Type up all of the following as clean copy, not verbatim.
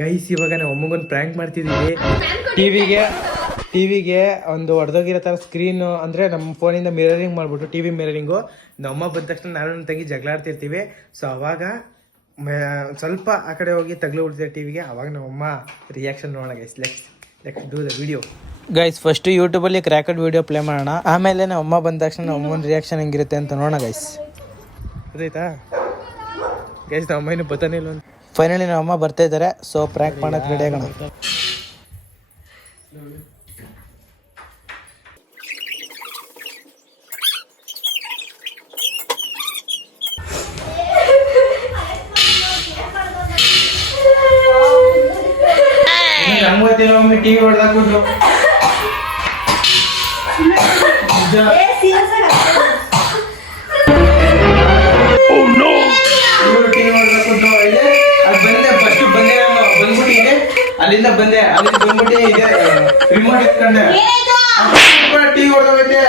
Guys ಇವಾಗ ನಾವು ಅಮ್ಮಗೊಂದು prank ಮಾಡ್ತಿದ್ದೀವಿ. ಟಿವಿಗೆ ಒಂದು ಹೊಡೆದೋಗಿರೋ ಥರ ಸ್ಕ್ರೀನು ಅಂದರೆ ನಮ್ಮ ಫೋನಿಂದ ಮಿರರಿಂಗ್ ಮಾಡಿಬಿಟ್ಟು ಟಿವಿ ಮಿರರಿಂಗು ನಮ್ಮ ಬಂದ ತಕ್ಷಣ ನಾನು ನನ್ನ ತಂಗಿ ಜಗಳ ಆಡ್ತಿರ್ತೀವಿ. ಸೊ ಅವಾಗ ಸ್ವಲ್ಪ ಆ ಕಡೆ ಹೋಗಿ ತಗ್ಲು ಬಿಡ್ತೀವಿ ಟಿವಿಗೆ. ಅವಾಗ ನಮ್ಮಮ್ಮ ರಿಯಾಕ್ಷನ್ ನೋಡೋಣ guys. Let's do the video guys. First ಯೂಟ್ಯೂಬಲ್ಲಿ ಕ್ರ್ಯಾಕೆಡ್ ವಿಡಿಯೋ ಪ್ಲೇ ಮಾಡೋಣ, ಆಮೇಲೆ ನಮ್ಮ ಅಮ್ಮ ಬಂದ ತಕ್ಷಣ ನಮ್ಮ ಅಮ್ಮನ ರಿಯಾಕ್ಷನ್ ಹೆಂಗಿರುತ್ತೆ ಅಂತ ನೋಡೋಣ ಗೈಸ್. ಗೊತ್ತಾಯ್ತಾ ಗೈಸ್? ನಮ್ಮ ಅಮ್ಮ ಇನ್ನೂ ಬರ್ತಾನೆ ಇಲ್ಲ. ಫೈನಲಿ ನಮ್ಮ ಅಮ್ಮ ಬರ್ತಾ ಇದ್ದಾರೆ. ಸೊ ಪ್ರ್ಯಾಂಕ್ ಮಾಡೋಕೆ ರೆಡಿ ಆಗೋಣ. ನಮ್ಗೊತ್ತಿಲ್ಲ ಒಮ್ಮೆ ಟಿವಿ ಹೊಡೆದಾಕ್ಬಿಟ್ಟು ಅಲ್ಲಿಂದ ಬಂದೆ ಬಂದ್ಬಿಟ್ಟು ಇದೆ ರಿಮೋಟ್ ಎತ್ಕೊಂಡೆ ಟಿವಿ ಹೊಡೆದೋಗೈತೆ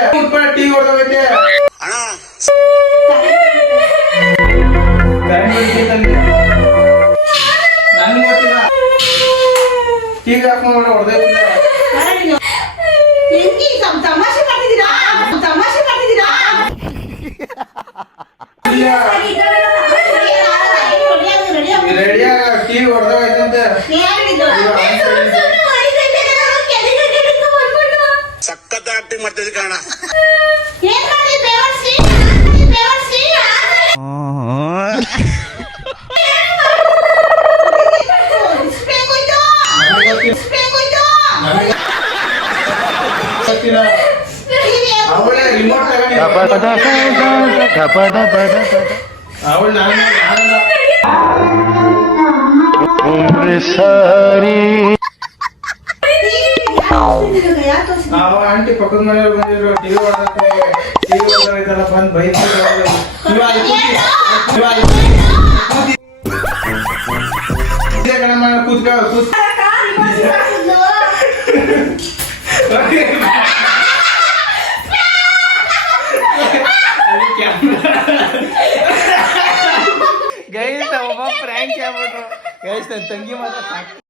ನನ್ಗೆ ಗೊತ್ತಿಲ್ಲ. ಟಿವಿ ಹಾಕೊಂಡು ಹೊಡೆದೈತೆ. ರೆಡಿಯಾಗ ಟಿವಿ ಹೊಡೆದೋಗೈತಂತೆ. ಸಖತ್ ಆಕ್ಟಿಂಗ್ ಮಾಡ್ತಿದ್ದೆ ಕಾರಣ. ಅವಳೇ ರಿಮೋಟ್ ತಗೊಂಡು ಅವಳು ನಾವು ಆಂಟಿ ಪಕ್ಕದ ಮನೆಯವ್ರು ಬಂದಿದ್ರು. ಟಿವಿ ಹೊಡೆದೈತಲ್ಲ ಬಂದು ಬೈತಾರೆ. ಗೈಸ್ ಒಬ್ಬ ಪ್ರ್ಯಾಂಕ್ ಆಗ್ಬಿಟ್ರು ಗೈಸ್. ನನ್ನ ತಂಗಿ ಮಾತ್ರ